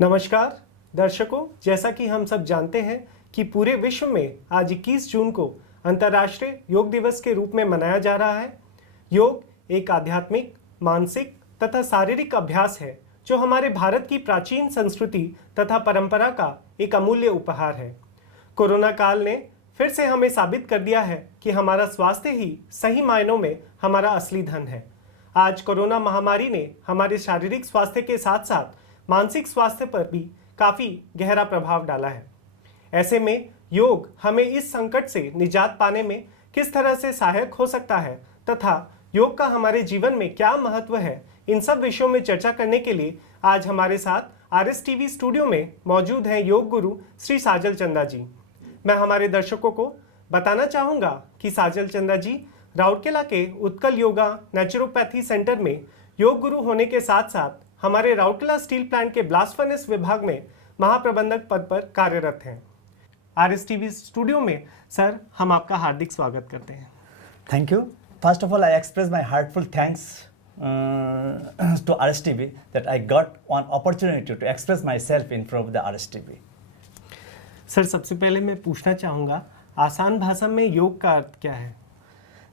नमस्कार दर्शकों, जैसा कि हम सब जानते हैं कि पूरे विश्व में आज 21 जून को अंतर्राष्ट्रीय योग दिवस के रूप में मनाया जा रहा है। योग एक आध्यात्मिक, मानसिक तथा शारीरिक अभ्यास है जो हमारे भारत की प्राचीन संस्कृति तथा परंपरा का एक अमूल्य उपहार है। कोरोना काल ने फिर से हमें साबित कर दिया है कि हमारा स्वास्थ्य ही सही मायनों में हमारा असली धन है। आज कोरोना महामारी ने हमारे शारीरिक स्वास्थ्य के साथ साथ मानसिक स्वास्थ्य पर भी काफ़ी गहरा प्रभाव डाला है। ऐसे में योग हमें इस संकट से निजात पाने में किस तरह से सहायक हो सकता है तथा योग का हमारे जीवन में क्या महत्व है, इन सब विषयों में चर्चा करने के लिए आज हमारे साथ RSTV स्टूडियो में मौजूद हैं योग गुरु श्री साजल चंदा जी। मैं हमारे दर्शकों को बताना चाहूँगा कि साजल चंदा जी राउरकेला के उत्कल योगा नेचुरोपैथी सेंटर में योग गुरु होने के साथ साथ हमारे राउरकेला स्टील प्लांट के ब्लास्ट फर्नेस विभाग में महाप्रबंधक पद पर कार्यरत हैं। RSTV स्टूडियो में सर, हम आपका हार्दिक स्वागत करते हैं। Thank you. First of all, I express my heartfelt thanks to RSTV that I got one opportunity to express myself in front of the RSTV. Sir, सबसे पहले मैं पूछना चाहूँगा, आसान भाषा में योग का अर्थ क्या है?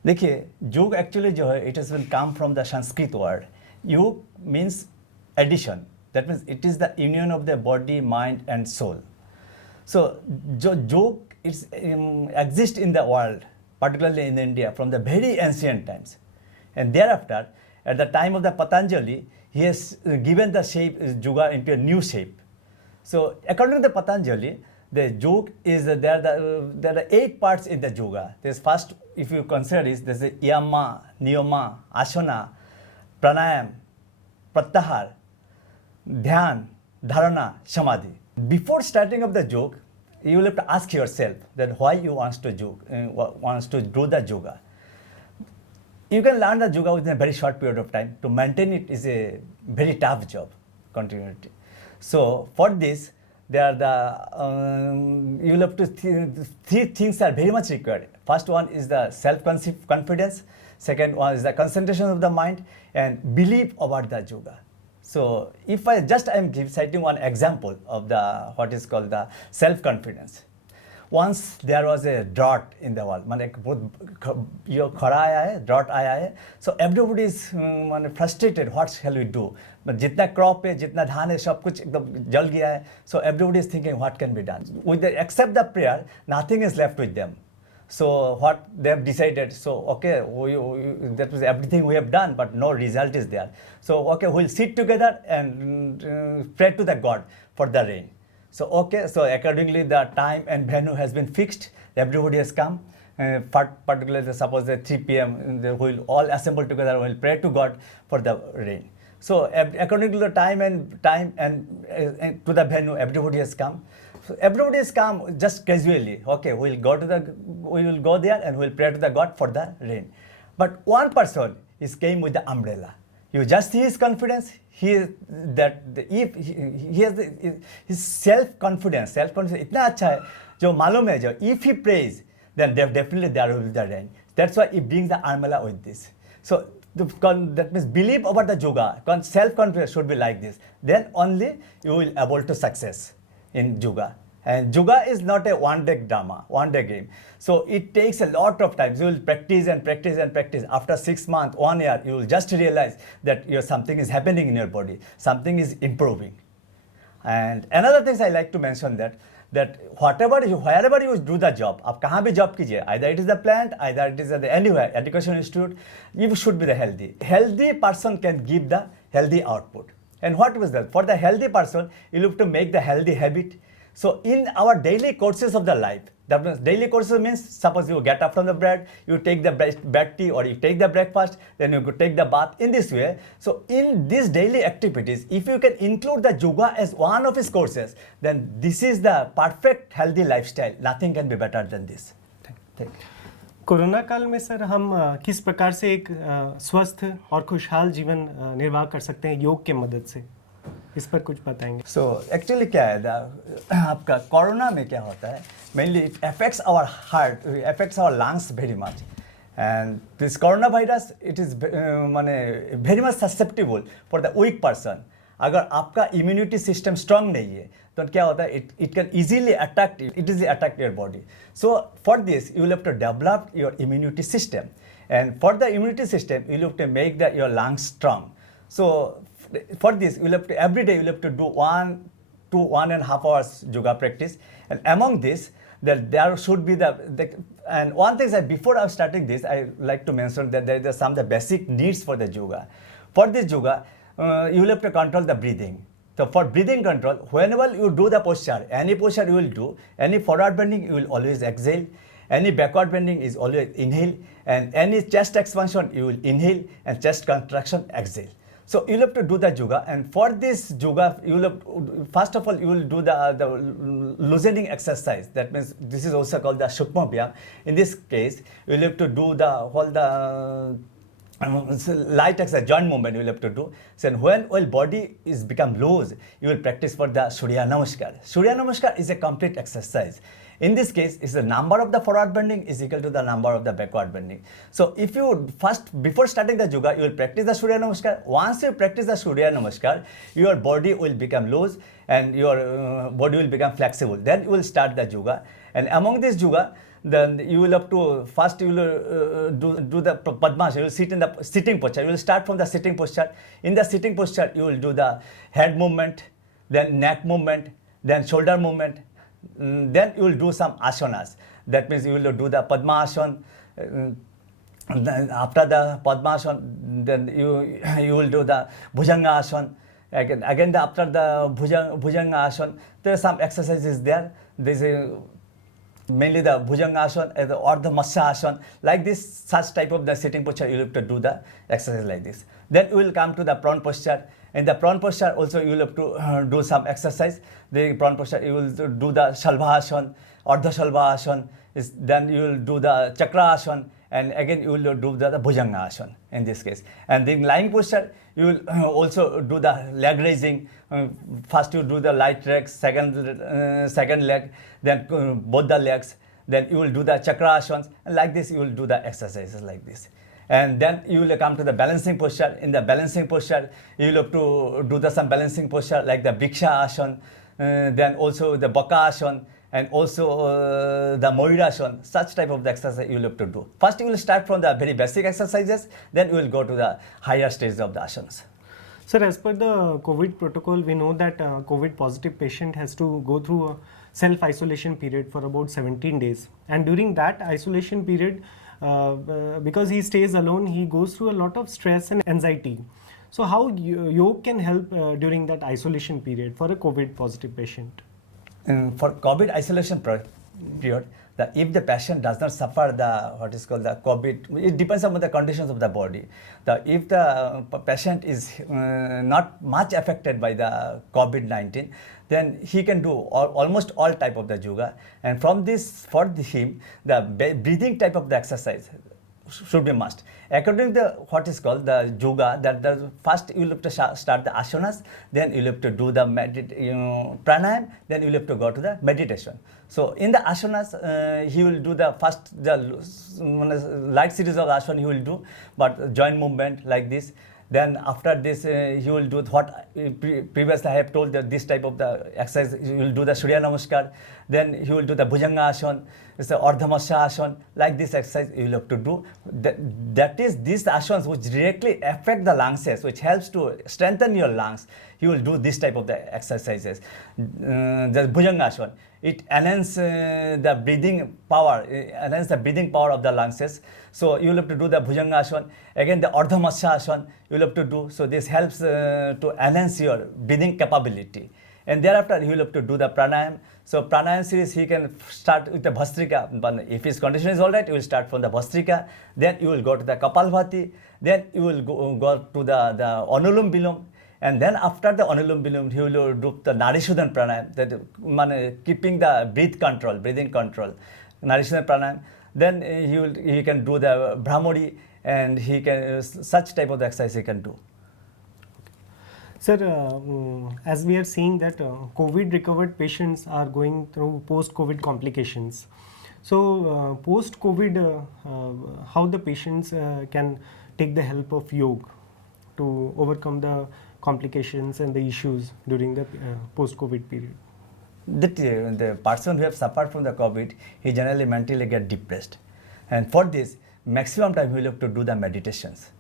देखिए, योग एक्चुअली जो है, it has been come from the Sanskrit word. योग means addition. That means it is the union of the body, mind, and soul. So, योग exists in the world, particularly in India, from the very ancient times. And thereafter, at the time of the Patanjali, he has given the shape yoga into a new shape. So, according to the Patanjali, the yoga is there are 8 parts in the yoga. There's first, if you consider this, there's a yama, niyama, asana, pranayam, pratyahar, dhyan, dharana, samadhi. Before starting of the yoga, you will have to ask yourself that why you wants to do the yoga. You can learn the yoga within a very short period of time. To maintain it is a very tough job, continuity. So for this, there are the you will have to three things are very much required. First one is the self-confidence. Second one is the concentration of the mind and belief about the yoga. So if I am citing one example of the what is called the self-confidence. Once there was a drought in the world, माने बहुत यो खरा आया है, drought आया है, so everybody is माने frustrated. What shall we do? जितना crop है, जितना धान है, सब कुछ एकदम जल गया है. So everybody is thinking what can be done. Except the prayer, nothing is left with them. So what they have decided, so okay, that was everything we have done, but no result is there. So okay, we'll sit together and pray to the God for the rain. So okay, so accordingly the time and venue has been fixed. Everybody has come. Particularly suppose at 3 p.m. We'll all assemble together. We'll pray to God for the rain. So according to the time and to the venue, everybody has come. So everybody has come just casually. Okay, we will go there and we'll pray to the God for the rain. But one person came with the umbrella. You just see his confidence. His self-confidence इतना अच्छा है जो मालूम है जो if he prays then definitely there will be the rain. That's why he brings the umbrella with this. So that means believe about the yoga, self-confidence should be like this. Then only you will able to success in yoga. And yoga is not a one-day drama, one-day game. So it takes a lot of time. You will practice and practice and practice. After 6 months, 1 year, you will just realize that something is happening in your body. Something is improving. And another thing I like to mention that wherever you do the job, आप कहाँ भी job कीजिए, either it is the plant, either it is anywhere, education institute, you should be the healthy. Healthy person can give the healthy output. And what was that? For the healthy person, you have to make the healthy habit. So in our daily courses of the life, that means daily courses means suppose you get up from the bed, you take the bed tea or you take the breakfast, then you could take the bath in this way. So in these daily activities, if you can include the yoga as one of its courses, then this is the perfect healthy lifestyle. Nothing can be better than this. Thank you. Corona काल में sir हम किस प्रकार से एक स्वस्थ और खुशहाल जीवन निर्वाह कर सकते हैं योग के मदद से, इस पर कुछ बताएंगे? सो एक्चुअली क्या है आपका कोरोना में क्या होता है, mainly it affects our heart, affects our lungs very much. And this corona virus it is माने very much susceptible for the weak person. अगर आपका इम्यूनिटी सिस्टम स्ट्रांग नहीं है तो क्या होता है, it can easily attack your body. So for this you will have to develop your immunity system, and for the immunity system you will have to make your lungs strong. So for this you will have to, every day you will have to do 1 to 1.5 hours yoga practice, and among this there should be and one thing is that before I starting this I like to mention that there are some of the basic needs for the yoga. For this yoga you will have to control the breathing. So for breathing control, whenever you do the posture, any posture you will do, any forward bending you will always exhale, any backward bending is always inhale, and any chest expansion you will inhale, and chest contraction exhale. So you will have to do the yoga, and for this yoga you will have, first of all you will do the loosening exercise. That means this is also called the Shukma Vyayam. In this case you will have to do the whole the light exercise, joint movement you will have to do. So when body is become loose, you will practice for the Surya Namaskar. Surya Namaskar is a complete exercise. In this case, is the number of the forward bending is equal to the number of the backward bending. So if you before starting the yoga, you will practice the Surya Namaskar. Once you practice the Surya Namaskar, your body will become loose and your body will become flexible. Then you will start the yoga. And among this yoga, then you will have to, first you will do the Padmasana. You will sit in the sitting posture. You will start from the sitting posture. In the sitting posture, you will do the head movement, then neck movement, then shoulder movement. Then you will do some asanas. That means you will do the Padmasana. Then after the Padmasana, then you will do the Bhujanga Asana. Again after the Bhujanga Asana, there are some exercises there. This is mainly the Bhujanga Asana or the Matsya Asana. Like this, such type of the sitting posture, you have to do the exercise like this. Then you will come to the prawn posture. In the prawn posture also you will have to do some exercise. The prawn posture you will do the Shalva Asana, Ardha Shalva Asana. Then you will do the Chakra Asana, and again you will do the Bhujanga Asana in this case. And in lying posture you will also do the leg raising. First you do the light legs, second leg, then both the legs. Then you will do the Chakra Asanas, and like this you will do the exercises like this. And then you will come to the balancing posture. In the balancing posture, you will have to do some balancing posture like the Bhiksha Asana, then also the Baka Asana, and also the Mayura Asana. Such type of the exercise you will have to do. First you will start from the very basic exercises, then you will go to the higher stage of the asanas. Sir, as per the COVID protocol, we know that COVID positive patient has to go through a self-isolation period for about 17 days. And during that isolation period, because he stays alone, he goes through a lot of stress and anxiety. So how yoga can help during that isolation period for a COVID positive patient? For COVID isolation period, if the patient does not suffer the what is called the COVID, it depends on the conditions of the body. If the patient is not much affected by the COVID-19, then he can do almost all type of the yoga. And from this, for him, the breathing type of the exercise should be must. According to what is called the yoga, that the first you will have to start the asanas, then you will have to do the pranayam, then you will have to go to the meditation. So in the asanas, he will do the first light series of asana he will do, but joint movement like this. Then after this, he will do what previously I have told that this type of the exercise, he will do the Surya Namaskar, then he will do the Bhujanga Asana, it's the Ardha Matsya Asana, like this exercise you will have to do. That is these asanas which directly affect the lungs, which helps to strengthen your lungs. You will do this type of the exercises. The Bhujanga Asana, it enhances the breathing power, of the lungs. So you will have to do the Bhujanga Asana. Again, the Ardha Matsya Asana you will have to do. So this helps to enhance your breathing capability. And thereafter, you will have to do the pranayam. So pranayam series, he can start with the Bhastrika. But if his condition is all right, you will start from the Bhastrika. Then you will go to the Kapalbhati. Then you will go to the Anulom Vilom. And then after the Anulom Vilom, he will do the Narishuddhan Pranayam, that keeping the breathing control, Narishuddhan Pranayam. Then he can do the Brahmari, and he can such type of the exercise he can do. Sir, as we are seeing that COVID recovered patients are going through post-COVID complications. So post-COVID, how the patients can take the help of yoga to overcome the complications and the issues during the post-COVID period? The person who have suffered from the COVID, he generally mentally get depressed. And for this, maximum time he will have to do the meditations.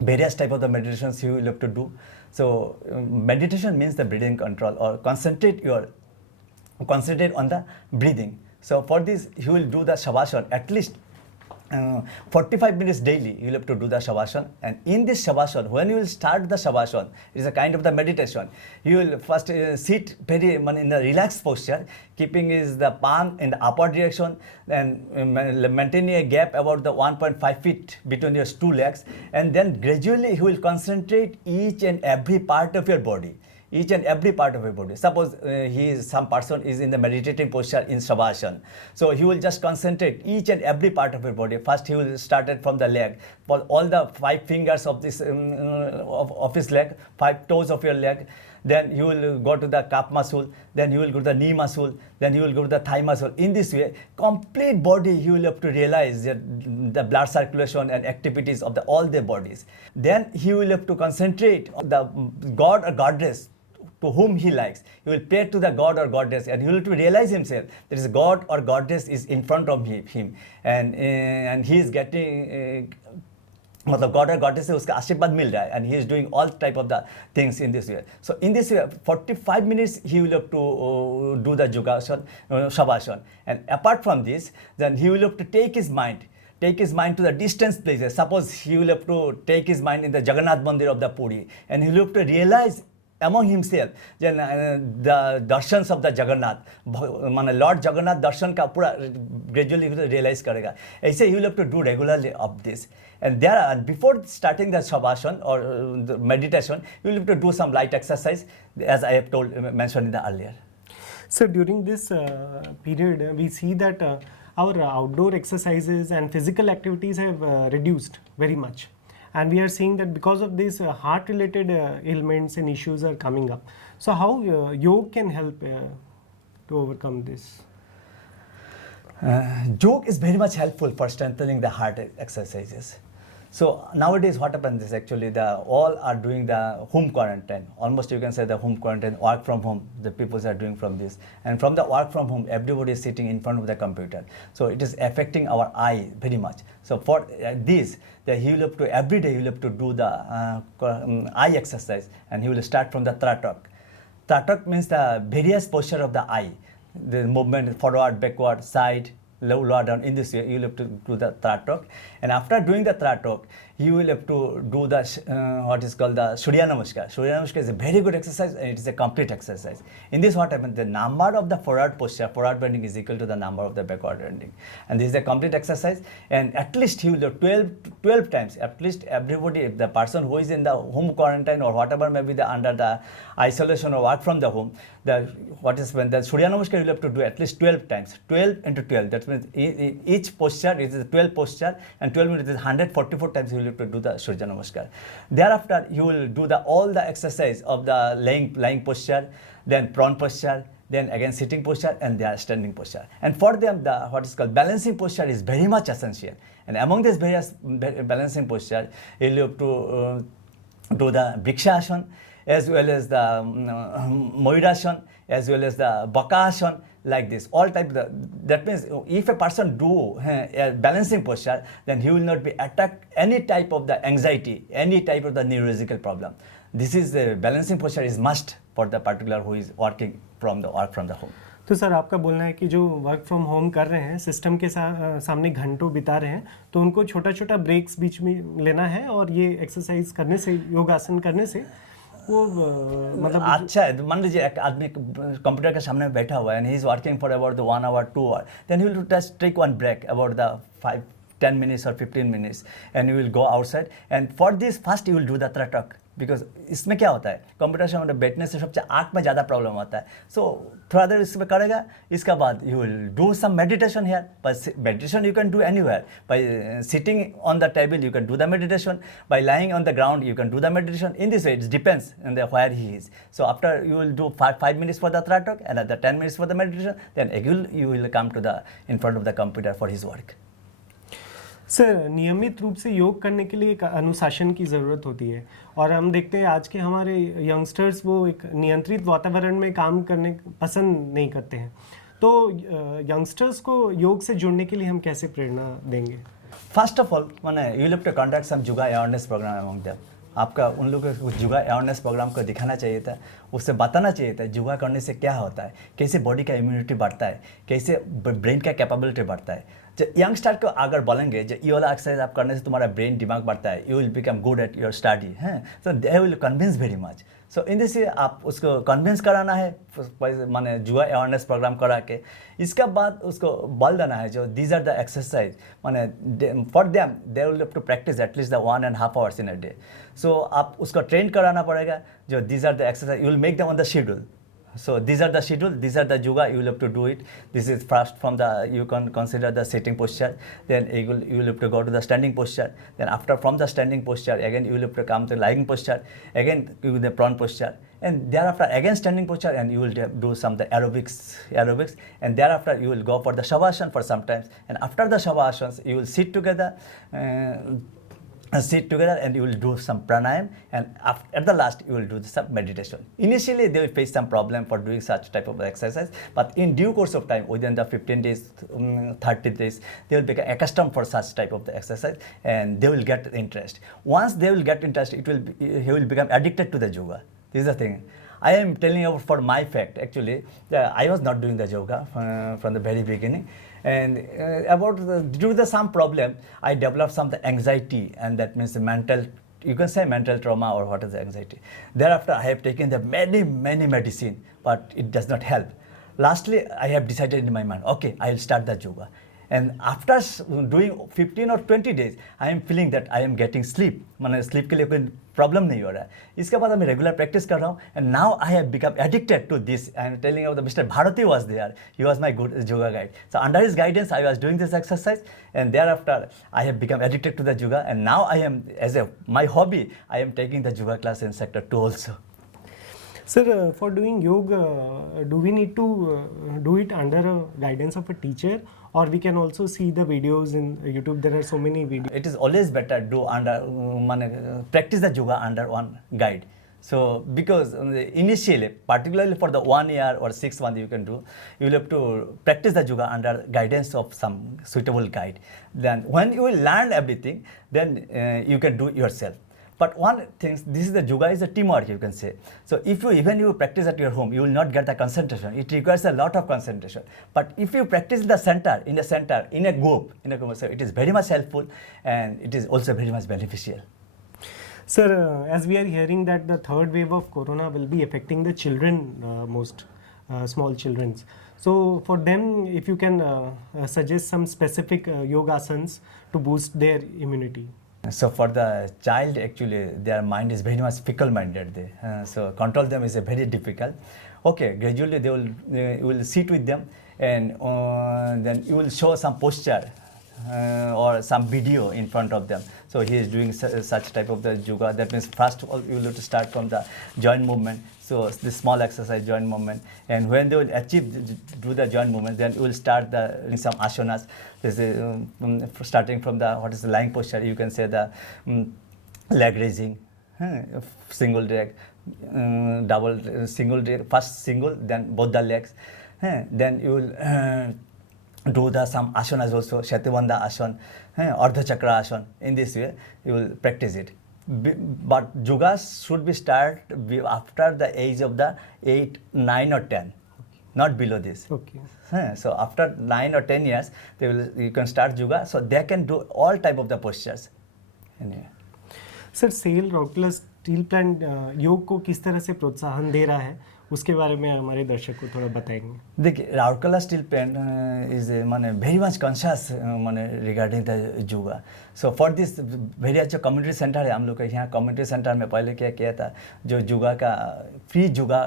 Various type of the meditations he will have to do. So meditation means the breathing control, or concentrate on the breathing. So for this, he will do the Shavasana at least 45 minutes daily. You will have to do the Shavasana, and in this Shavasana, when you will start the Shavasana, it is a kind of the meditation. You will first sit very in the relaxed posture, keeping the palm in the upward direction, and maintaining a gap about the 1.5 feet between your two legs, and then gradually you will concentrate each and every part of your body. Each and every part of your body. Suppose some person is in the meditative posture in Shavasana. So he will just concentrate each and every part of your body. First he will start it from the leg, for all the 5 fingers of this of his leg, 5 toes of your leg. Then you will go to the calf muscle, then you will go to the knee muscle, then you will go to the thigh muscle. In this way, complete body you will have to realize that the blood circulation and activities of all the bodies. Then he will have to concentrate on the god or goddess to whom he likes. He will pray to the god or goddess, and he will to realize himself that his god or goddess is in front of him, and he is getting मतलब God or goddess से उसका आशीर्वाद मिल रहा है, and he is doing all type of the things in this way. So in this way, 45 minutes he will have to do the yogasana, shavasana, and apart from this, then he will have to take his mind to the distant places. Suppose he will have to take his mind in the Jagannath Mandir of the Puri, and he will have to realize among himself the darshans of the Jagannath, माने Lord Jagannath darshan का पूरा gradually realize करेगा. ऐसे he will have to do regularly of this. And before starting the Shavasana or the meditation, you will have to do some light exercise, as I have mentioned in the earlier. So during this period, we see that our outdoor exercises and physical activities have reduced very much. And we are seeing that because of this, heart-related ailments and issues are coming up. So how yoga can help to overcome this? Yoga is very much helpful for strengthening the heart exercises. So nowadays what happens is actually all are doing the home quarantine. Almost you can say the home quarantine, work from home, the people are doing from this. And from the work from home, everybody is sitting in front of the computer. So it is affecting our eye very much. So for this, he will have to, every day he will have to do the eye exercise, and he will start from the Tratak. Tratak means the various posture of the eye. The movement forward, backward, side, lower down. In this way, you will have to do the Tratak. And after doing the Tratak, you will have to do the what is called the Surya Namaskar. Surya Namaskar is a very good exercise, and it is a complete exercise. In this, what happens? The number of the forward posture, forward bending, is equal to the number of the backward bending. And this is a complete exercise. And at least he will do 12 times. At least everybody, the person who is in the home quarantine or whatever may be under the isolation or work from the home, when the Surya Namaskar, you will have to do at least 12 times. 12 into 12. That means each posture is 12 posture, and 12 minutes is 144 times you will have to do the Surya Namaskar. Thereafter, you will do all the exercise of the lying posture, then prone posture, then again sitting posture, and their standing posture. And for them, what is called balancing posture is very much essential. And among these various balancing posture, you will have to do the Vrikshasana, as well as the Mayurasana, as well as the Bakasana, like this. All type. That means if a person do a balancing posture, then he will not be attacked any type of the anxiety, any type of the neurological problem. This is the balancing posture is must for the particular who is working from the home. तो sir आपका बोलना है कि जो work from home कर रहे हैं, system के सामने घंटों बिता रहे हैं, तो उनको छोटा छोटा ब्रेक्स बीच में लेना है, और ये एक्सरसाइज करने से, योगासन करने से वो मतलब अच्छा है. मान लीजिए एक आदमी कंप्यूटर के सामने बैठा हुआ है, and he is working for about 1 hour, 2 hour, then he will just take one break about the 10 minutes or 15 minutes, and you will go outside, and for this first you will do the Tratak. Because इसमें क्या होता है, computer से मतलब बैठने से सबसे आँख में ज़्यादा प्रॉब्लम होता है. सो थोड़ा देर इसमें करेगा, इसके बाद you will do some meditation here. But meditation you can do anywhere. By sitting on the table you can do the meditation. By lying on the ground you can do the meditation. In this way it depends on the where he is. So after you will do 5 minutes for the Tratak, and at the 10 minutes for the meditation, then you will come to the in front of the computer for his work. Sir, नियमित रूप से योग करने के लिए एक अनुशासन की ज़रूरत होती है और हम देखते हैं आज के हमारे यंगस्टर्स वो एक नियंत्रित वातावरण में काम करने पसंद नहीं करते हैं। तो यंगस्टर्स को योग से जुड़ने के लिए हम कैसे प्रेरणा देंगे? फर्स्ट ऑफ ऑल मैंने यू हैव टू कंडक्ट सम जुगा अवेयरनेस प्रोग्राम अमंग देम। आपका उन लोगों को जुगा अवेयरनेस प्रोग्राम को दिखाना चाहिए था, उससे बताना चाहिए था जुगा करने से क्या होता है, कैसे बॉडी का इम्यूनिटी बढ़ता है, कैसे ब्रेन का कैपेबिलिटी बढ़ता है। जो यंगस्टर को अगर बोलेंगे जो ये वाला एक्सरसाइज आप करने से तुम्हारा ब्रेन दिमाग बढ़ता है, you will become good at your study है, so they will convince very much. So in this आप उसको कन्विंस कराना है माने जुआ अवेयरनेस प्रोग्राम करा के, इसके बाद उसको बल देना है जो दीज आर द एक्सरसाइज माने for them they will have to practice at least the 1.5 hours in a day. So आप उसको ट्रेन कराना पड़ेगा जो these are the exercise, you will make them on the schedule. So these are the schedule, these are the yoga, you will have to do it. This is first from the, you can consider the sitting posture, then you will have to go to the standing posture, then after from the standing posture, again you will have to come to lying posture, again you will the prone posture, and thereafter again standing posture, and you will do some the aerobics, and thereafter you will go for the shavasana for some times, and after the shavasana you will sit together, and you will do some pranayam, and at the last you will do some meditation. Initially they will face some problem for doing such type of exercise, but in due course of time, within the 15 days 30 days, they will become accustomed for such type of the exercise, and they will get interest. Once they will get interest, he will become addicted to the yoga. This is the thing. I am telling you for my fact, actually I was not doing the yoga from the very beginning, and due to some problem I developed some anxiety, and that means the mental, you can say mental trauma, or what is the anxiety. Thereafter I have taken the many medicine, but it does not help. Lastly I have decided in my mind, okay, I will start the yoga, and after doing 15 or 20 days I am feeling that I am getting sleep, माने sleep के लिए कोई problem नहीं हो रहा है। इसके बाद मैं रेगुलर प्रैक्टिस कर रहा हूँ, and now I have become addicted to this. I am telling you the mister Bharti was there, he was my good yoga guide, so under his guidance I was doing this exercise, and thereafter I have become addicted to the yoga, and now I am as a my hobby I am taking the yoga class in sector 2 also. Sir, for doing yoga, do we need to do it under a guidance of a teacher, or we can also see the videos in YouTube? There are so many videos. It is always better do under practice the yoga under one guide. So because initially, particularly for the 1 year or 6 months you can do, you will have to practice the yoga under guidance of some suitable guide. Then when you will learn everything, then you can do yourself. But one thing, this is the yoga is a teamwork, you can say. So if you practice at your home, you will not get the concentration. It requires a lot of concentration. But if you practice in the center, in a group, so it is very much helpful, and it is also very much beneficial. Sir, as we are hearing that the third wave of corona will be affecting the children most, small children. So for them, if you can suggest some specific yogasanas to boost their immunity. So for the child, actually their mind is very much fickle minded, so control them is a very difficult. Okay, gradually you will sit with them, and then you will show some posture or some video in front of them. So he is doing such type of the yoga. That means first of all you will have to start from the joint movement. So the small exercise joint movement, and when they will do the joint movement, then you will start in some asanas. This is starting from the lying posture. You can say the leg raising, single leg, double single leg, first single, then both the legs. Then you will do some asanas also, Shatibandha asana, Ardha Chakra asana. In this way you will practice it. But yoga should be started after the age of the 8, 9 or 10, not below this. Okay. So after 9 or 10 years, you can start yoga, so they can do all type of the postures. Anyway. Sir, SAIL Rourkela steel plant योग को किस तरह से प्रोत्साहन दे रहा है, उसके बारे में हमारे दर्शक को थोड़ा बताएंगे? देखिए, राउरकेला स्टील प्लांट इज माने वेरी मच कॉन्शियस माने regarding the yoga. So for this very अच्छा कम्युनिटी सेंटर है हम लोग का यहाँ. कम्युनिटी सेंटर में पहले क्या किया था, जो योगा का फ्री योगा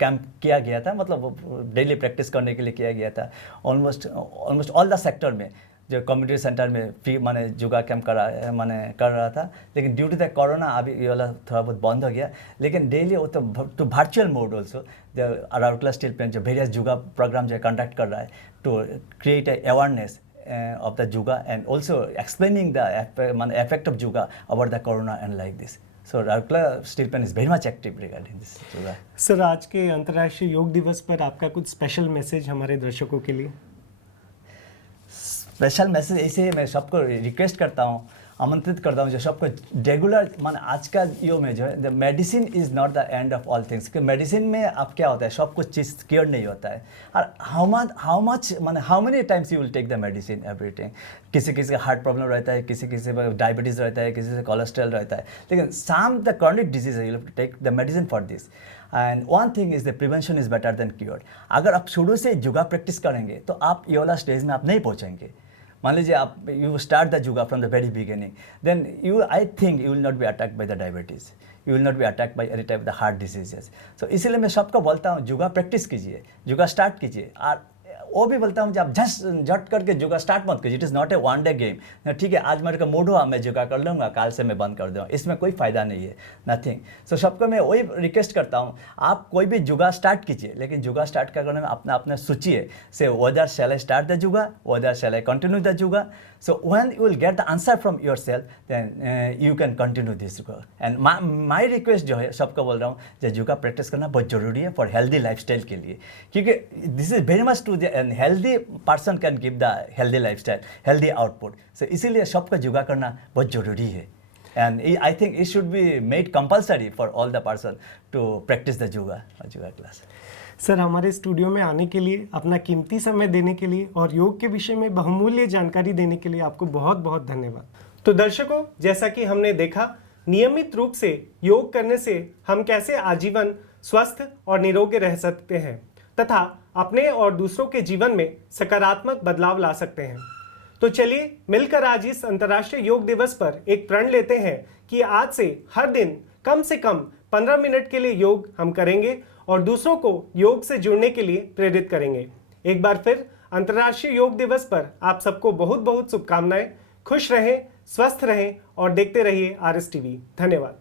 कैंप किया गया था, मतलब डेली प्रैक्टिस करने के लिए किया गया था. ऑलमोस्ट ऑल द सेक्टर में जो कम्युनिटी सेंटर में फ्री माने योगा कैंप कर रहा था. लेकिन ड्यू टू द कोरोना अभी ये वाला थोड़ा बहुत बंद हो गया. लेकिन डेली वो तो virtual mode also Rourkela steel plant जो वेरियस योगा प्रोग्राम जो कंडक्ट कर रहा है to create awareness of the yoga and also explaining the effect of yoga about the corona and like this. So Raurkela Steel Pen is very much active regarding this yoga. Sir, आज के अंतर्राष्ट्रीय योग दिवस पर आपका कुछ special message हमारे दर्शकों के लिए? स्पेशल मैसेज ऐसे मैं सबको रिक्वेस्ट करता हूँ, आमंत्रित करता हूँ जो सबको रेगुलर मान आज का युग में जो है the medicine is not the end of all things. कि मेडिसिन में अब क्या होता है, सब कुछ चीज़ क्योर नहीं होता है। और how many times you will take the medicine everything. किसी किसी का हार्ट प्रॉब्लम रहता है, किसी किसी का डायबिटीज़ रहता है, किसी से कोलेस्ट्रॉल रहता है, लेकिन some the chronic disease you have to take the medicine for this. And one thing is the prevention is better than cure. अगर आप शुरू से योगा प्रैक्टिस करेंगे तो आप ये वाला स्टेज में आप नहीं पहुँचेंगे। मान लीजिए आप you start the yoga from the very beginning, then you I think you will not be attacked by the diabetes, you will not be attacked by any type the heart diseases. तो इसीलिए मैं सबको बोलता हूँ yoga practice कीजिए, yoga start कीजिए। और वो भी बोलता हूँ जब झट करके योगा स्टार्ट मत कीजिए। It is not a one day game. ठीक है, आज मेरे का मूड हुआ मैं योगा कर लूँगा, काल से मैं बंद कर दूँगा, इसमें कोई फ़ायदा नहीं है, नथिंग। सो सबको मैं वही रिक्वेस्ट करता हूँ, आप कोई भी योगा स्टार्ट कीजिए, लेकिन योगा स्टार्ट करने में अपना सोचिए से whether shall I start the yoga, whether shall I continue the yoga. So when you will get the answer from yourself, then you can continue this yoga. And my request जो है सबको बोल रहा हूँ, जो योगा प्रैक्टिस करना बहुत ज़रूरी है फॉर हेल्दी लाइफस्टाइल के लिए, क्योंकि this is very much to the healthy person can give the healthy lifestyle, healthy output. So इसीलिए सबको योगा करना बहुत ज़रूरी है। And I think it should be made compulsory for all the person to practice the yoga class. Sir, हमारे studio में आने के लिए, अपना कीमती समय देने के लिए और योग के विषय में बहुमूल्य जानकारी देने के लिए आपको बहुत बहुत धन्यवाद। तो दर्शकों, जैसा कि हमने देखा, नियमित रूप से योग करने से हम कैसे आजीवन स्वस्थ और निरोगी रह सकते हैं तथा अपने और दूसरों के जीवन में सकारात्मक बदलाव ला सकते हैं। तो चलिए मिलकर आज इस अंतर्राष्ट्रीय योग दिवस पर एक प्रण लेते हैं कि आज से हर दिन कम से कम 15 मिनट के लिए योग हम करेंगे और दूसरों को योग से जुड़ने के लिए प्रेरित करेंगे। एक बार फिर अंतर्राष्ट्रीय योग दिवस पर आप सबको बहुत बहुत शुभकामनाएं। खुश रहें, स्वस्थ रहें और देखते रहिए RS TV। धन्यवाद।